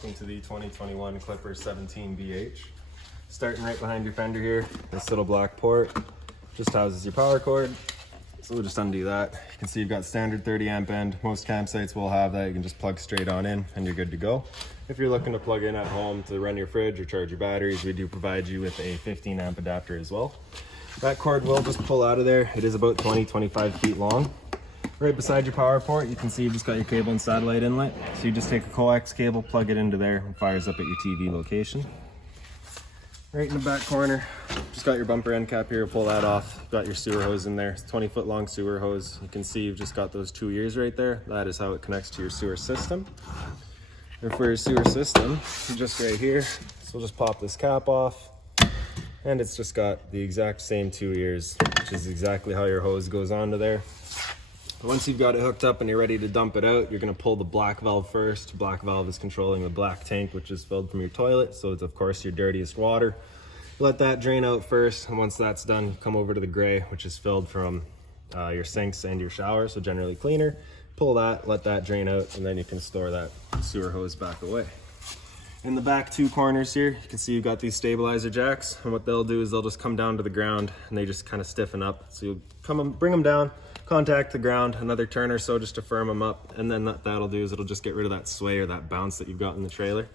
Welcome to the 2021 Clipper 17BH. Starting right behind your fender here, this little black port just houses your power cord. So we'll just undo that. You can see you've got standard 30 amp end. Most campsites will have that. You can just plug straight on in and you're good to go. If you're looking to plug in at home to run your fridge or charge your batteries, we do provide you with a 15 amp adapter as well. That cord will just pull out of there. It is about 20-25 feet long. Right beside your power port, you can see you've just got your cable and satellite inlet. So you just take a coax cable, plug it into there, and fires up at your TV location. Right in the back corner, just got your bumper end cap here, pull that off. Got your sewer hose in there, it's 20-foot long sewer hose. You can see you've just got those 2 ears right there. That is how it connects to your sewer system. And for your sewer system, just right here, so we'll just pop this cap off. And it's just got the exact same 2 ears, which is exactly how your hose goes onto there. Once you've got it hooked up and you're ready to dump it out, you're going to pull the black valve first. Black valve is controlling the black tank, which is filled from your toilet, so it's of course your dirtiest water. Let that drain out first, and once that's done, come over to the gray, which is filled from your sinks and your shower, so generally cleaner. Pull that, let that drain out, and then you can store that sewer hose back away. In the back two corners here, you can see you've got these stabilizer jacks, and what they'll do is they'll just come down to the ground and they just kind of stiffen up. So you'll bring them down, contact the ground, another turn or so just to firm them up, and then that'll do is it'll just get rid of that sway or that bounce that you've got in the trailer.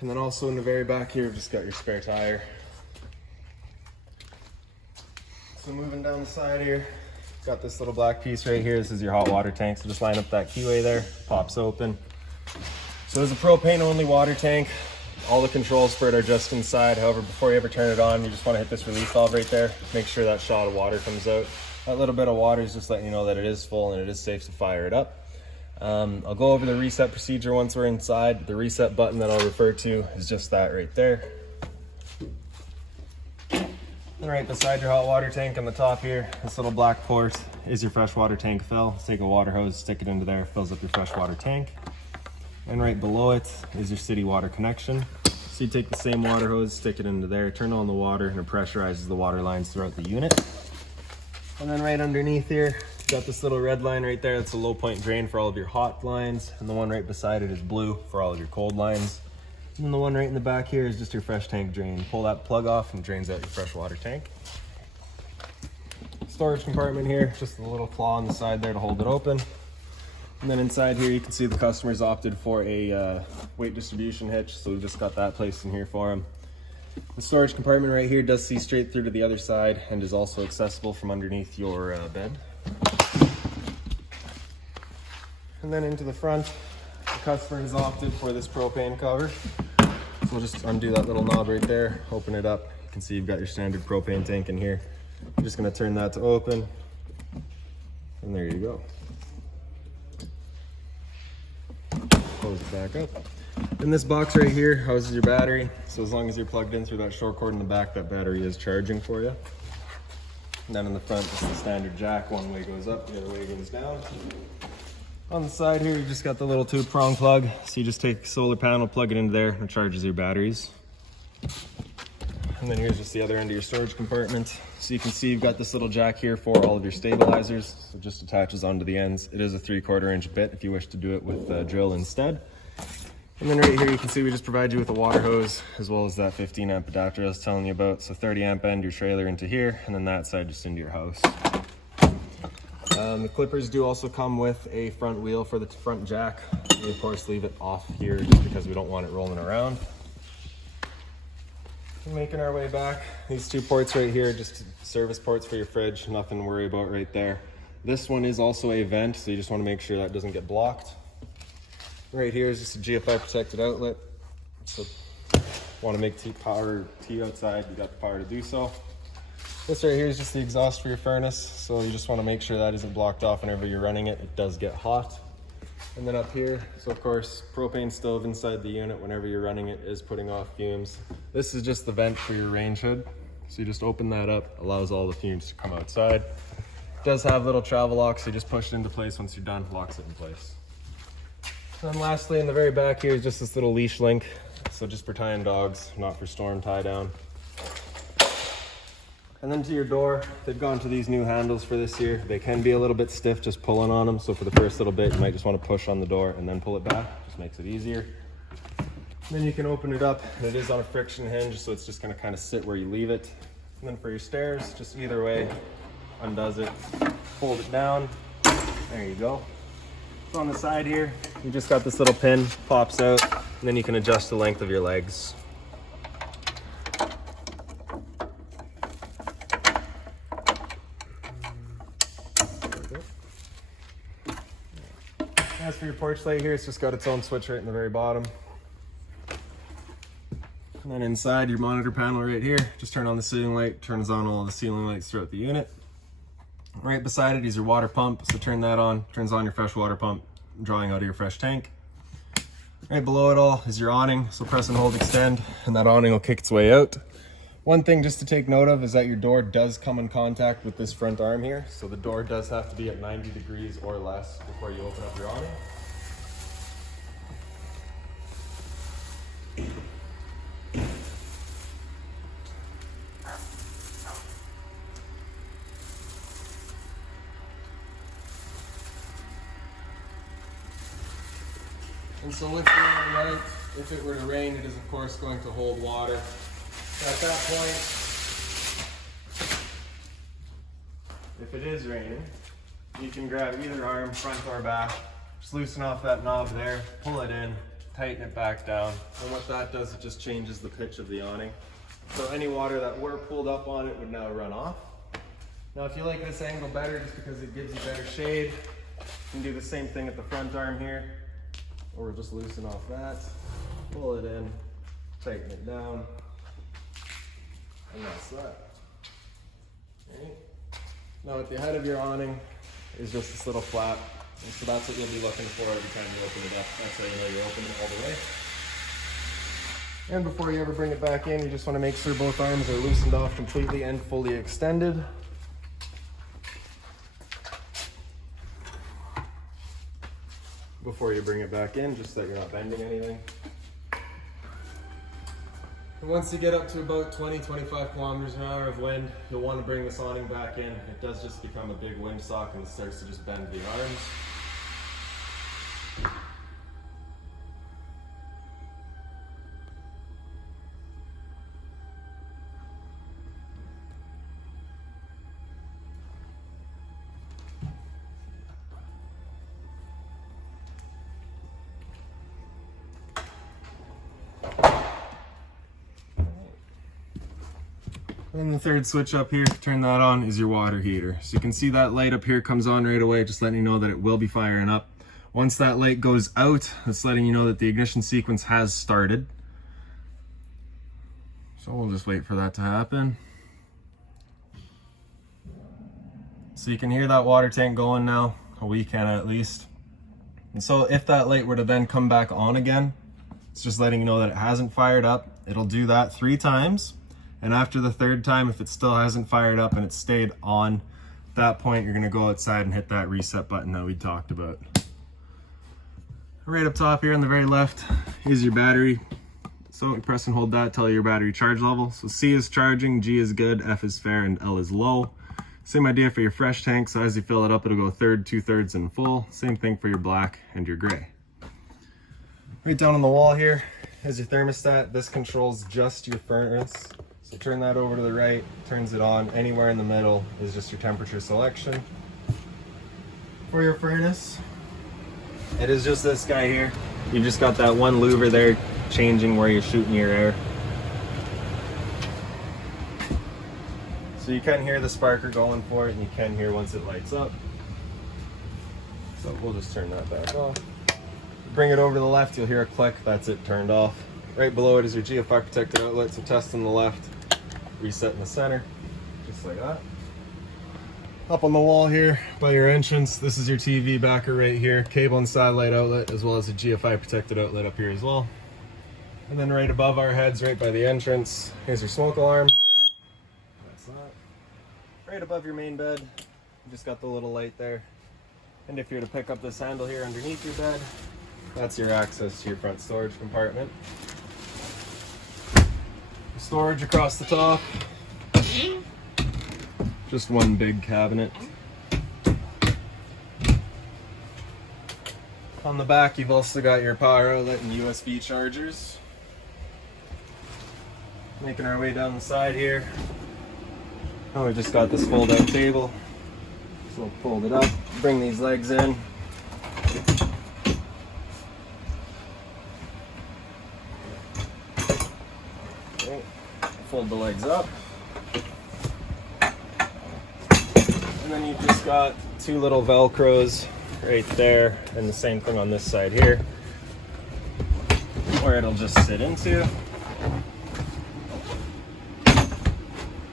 And then also in the very back here, you've just got your spare tire. So moving down the side here, got this little black piece right here. This is your hot water tank, so just line up that keyway there, pops open. So it's a propane only water tank. All the controls for it are just inside. However, before you ever turn it on, you just want to hit this release valve right there. Make sure that shot of water comes out. That little bit of water is just letting you know that it is full and it is safe to fire it up. I'll go over the reset procedure once we're inside. The reset button that I'll refer to is just that right there. And right beside your hot water tank on the top here, this little black port is your freshwater tank fill. Let's take a water hose, stick it into there, fills up your freshwater tank. And right below it is your city water connection. So you take the same water hose, stick it into there, turn on the water, and it pressurizes the water lines throughout the unit. And then right underneath here, got this little red line right there. That's a low point drain for all of your hot lines. And the one right beside it is blue for all of your cold lines. And then the one right in the back here is just your fresh tank drain. Pull that plug off and it drains out your fresh water tank. Storage compartment here, just a little claw on the side there to hold it open. And then inside here, you can see the customers opted for a weight distribution hitch, so we've just got that placed in here for them. The storage compartment right here does see straight through to the other side and is also accessible from underneath your bed. And then into the front, the customer has opted for this propane cover. So we'll just undo that little knob right there, open it up. You can see you've got your standard propane tank in here. I'm just going to turn that to open, and there you go. Close it back up. And this box right here houses your battery. So as long as you're plugged in through that short cord in the back, that battery is charging for you. And then in the front, it's the standard jack. One way goes up, the other way goes down. On the side here, you just got the little 2-prong plug. So you just take a solar panel, plug it into there, and it charges your batteries. And then here's just the other end of your storage compartment. So you can see you've got this little jack here for all of your stabilizers. So it just attaches onto the ends. It is a 3/4 inch bit if you wish to do it with a drill instead. And then right here you can see we just provide you with a water hose as well as that 15 amp adapter I was telling you about. So 30 amp end your trailer into here, and then that side just into your house. The Clippers do also come with a front wheel for the front jack. We of course leave it off here just because we don't want it rolling around. Making our way back, these 2 ports right here, just service ports for your fridge, nothing to worry about right there. This one is also a vent, so you just want to make sure that doesn't get blocked. Right here is just a GFI protected outlet. So want to make power tea outside, you got the power to do so. This right here is just the exhaust for your furnace, so you just want to make sure that isn't blocked off whenever you're running it. It does get hot. And then up here, so of course, propane stove inside the unit whenever you're running it is putting off fumes. This is just the vent for your range hood. So you just open that up, allows all the fumes to come outside. It does have little travel locks, so you just push it into place once you're done, locks it in place. And then lastly, in the very back here is just this little leash link. So just for tying dogs, not for storm tie down. And then to your door, they've gone to these new handles for this here. They can be a little bit stiff just pulling on them. So for the first little bit, you might just want to push on the door and then pull it back. just makes it easier. And then you can open it up, and it is on a friction hinge, so it's just gonna kind of sit where you leave it. And then for your stairs, just either way, undoes it, fold it down, there you go. So on the side here, you just got this little pin, pops out, and then you can adjust the length of your legs. As for your porch light here, it's just got its own switch right in the very bottom. And then inside your monitor panel right here, just turn on the ceiling light, turns on all the ceiling lights throughout the unit. Right beside it is your water pump, so turn that on, turns on your fresh water pump, drawing out of your fresh tank. Right below it all is your awning, so press and hold extend, and that awning will kick its way out. One thing just to take note of is that your door does come in contact with this front arm here, so the door does have to be at 90 degrees or less before you open up your awning. And so with the light, if it were to rain, it is of course going to hold water. So at that point, if it is raining, you can grab either arm, front or back, just loosen off that knob there, pull it in, tighten it back down. And what that does, it just changes the pitch of the awning. So any water that were pulled up on it would now run off. Now if you like this angle better, just because it gives you better shade, you can do the same thing at the front arm here. Or just loosen off that, pull it in, tighten it down, and that's that. Right. Now at the head of your awning is just this little flap, and so that's what you'll be looking for every time you open it up. That's how you know you're opening it all the way. And before you ever bring it back in, you just want to make sure both arms are loosened off completely and fully extended. Before you bring it back in, just so that you're not bending anything. And once you get up to about 20-25 kilometers an hour of wind, you'll want to bring this awning back in. It does just become a big windsock and it starts to just bend the arms. And the third switch up here, turn that on, is your water heater. So you can see that light up here comes on right away, just letting you know that it will be firing up. Once that light goes out, it's letting you know that the ignition sequence has started. So we'll just wait for that to happen. So you can hear that water tank going now, or we can at least. And so if that light were to then come back on again, it's just letting you know that it hasn't fired up. It'll do that 3 times. And after the 3rd time, if it still hasn't fired up and it stayed on, at that point, you're gonna go outside and hit that reset button that we talked about. Right up top here on the very left is your battery. So you press and hold that, tell you your battery charge level. So C is charging, G is good, F is fair, and L is low. Same idea for your fresh tank. So as you fill it up, it'll go 1/3, 2/3, and full. Same thing for your black and your gray. Right down on the wall here is your thermostat. This controls just your furnace. So turn that over to the right, turns it on. Anywhere in the middle is just your temperature selection. For your furnace, it is just this guy here. You just got that one louver there changing where you're shooting your air. So you can hear the sparker going for it, and you can hear once it lights up. So we'll just turn that back off. Bring it over to the left, you'll hear a click. That's it turned off. Right below it is your GFI protected outlet. So test on the left, reset in the center, just like that. Up on the wall here by your entrance, this is your TV backer right here. Cable and satellite outlet, as well as a GFI protected outlet up here as well. And then right above our heads, right by the entrance, here's your smoke alarm. That's that. Right above your main bed, you just got the little light there. And if you're to pick up this handle here underneath your bed, that's your access to your front storage compartment. Storage across the top. Just one big cabinet. On the back, you've also got your power outlet and USB chargers. Making our way down the side here. Oh, we just got this fold-out table. So we'll fold it up, bring these legs in. Okay. Fold the legs up. And then you've just got two little Velcros right there, and the same thing on this side here, where it'll just sit into.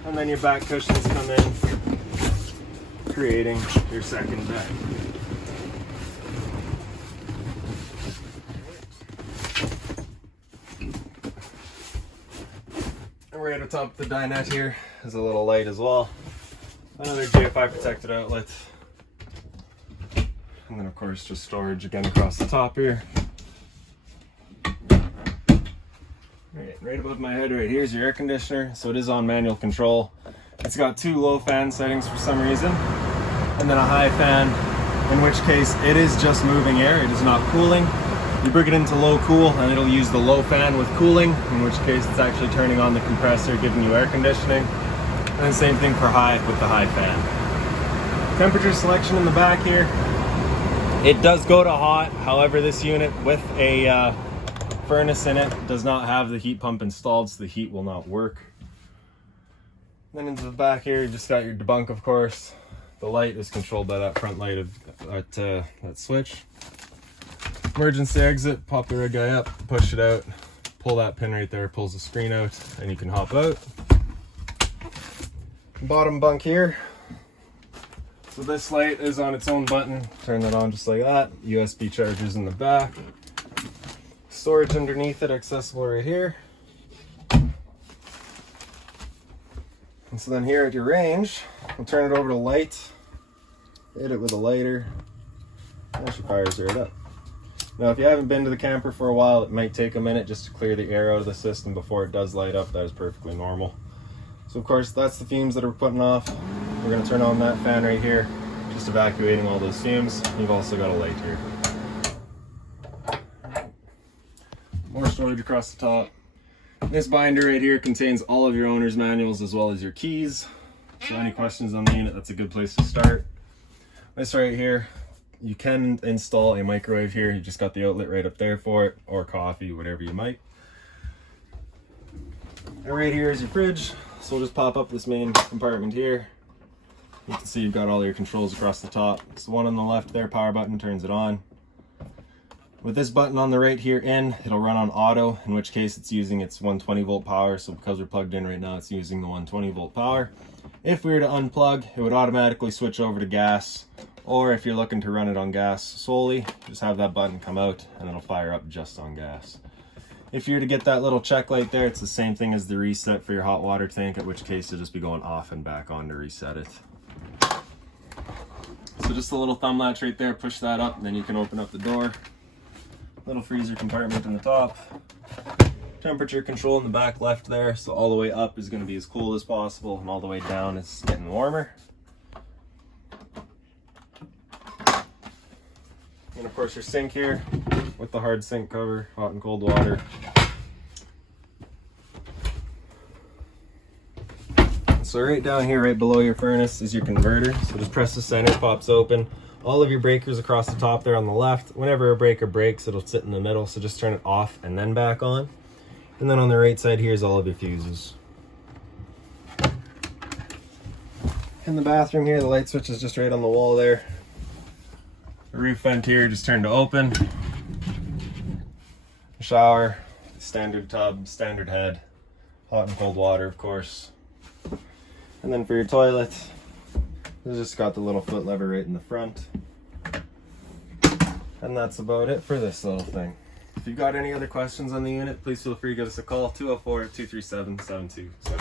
And then your back cushions come in, creating your second bed. And right atop the dinette here is a little light as well. Another GFI protected outlet. And then of course just storage again across the top here. Right above my head right here is your air conditioner. So it is on manual control. It's got two low fan settings for some reason, and then a high fan, in which case it is just moving air, it is not cooling. You bring it into low cool and it'll use the low fan with cooling, in which case it's actually turning on the compressor, giving you air conditioning. And then same thing for high with the high fan. Temperature selection in the back here. It does go to hot, however this unit with a furnace in it does not have the heat pump installed, so the heat will not work. Then into the back here, you just got your debunk, of course. The light is controlled by that front light of that switch. Emergency exit, pop the red guy up, push it out, pull that pin right there, pulls the screen out, and you can hop out. Bottom bunk here. So this light is on its own button. Turn that on just like that. USB chargers in the back. Storage underneath it, accessible right here. And so then here at your range, we'll turn it over to light. Hit it with a lighter. And she fires right up. Now if you haven't been to the camper for a while, it might take a minute just to clear the air out of the system before it does light up. That is perfectly normal. So of course that's the fumes that are putting off. We're going to turn on that fan right here, just evacuating all those fumes. You've also got a light here. More storage across the top. This binder right here contains all of your owner's manuals as well as your keys. So any questions on the unit, that's a good place to start. This right here, you can install a microwave here. You just got the outlet right up there for it, or coffee, whatever you might. And right here is your fridge. So we'll just pop up this main compartment here. You can see you've got all your controls across the top. So one on the left there, power button, turns it on. With this button on the right here in, it'll run on auto, in which case it's using its 120 volt power. So because we're plugged in right now, it's using the 120 volt power. If we were to unplug, it would automatically switch over to gas. Or if you're looking to run it on gas solely, just have that button come out and it'll fire up just on gas. If you were to get that little check light there, it's the same thing as the reset for your hot water tank, at which case you'll just be going off and back on to reset it. So just a little thumb latch right there, push that up, and then you can open up the door. Little freezer compartment in the top. Temperature control in the back left there, so all the way up is going to be as cool as possible, and all the way down is getting warmer. And of course your sink here with the hard sink cover, hot and cold water. So right down here, right below your furnace, is your converter. So just press the center, pops open. All of your breakers across the top there on the left. Whenever a breaker breaks, it'll sit in the middle, so just turn it off and then back on. And then on the right side here is all of your fuses. In the bathroom here, the light switch is just right on the wall there. The roof vent here, just turn to open. Shower, standard tub, standard head, hot and cold water, of course. And then for your toilet, it's just got the little foot lever right in the front. And that's about it for this little thing. If you've got any other questions on the unit, please feel free to give us a call, 204-237-7277.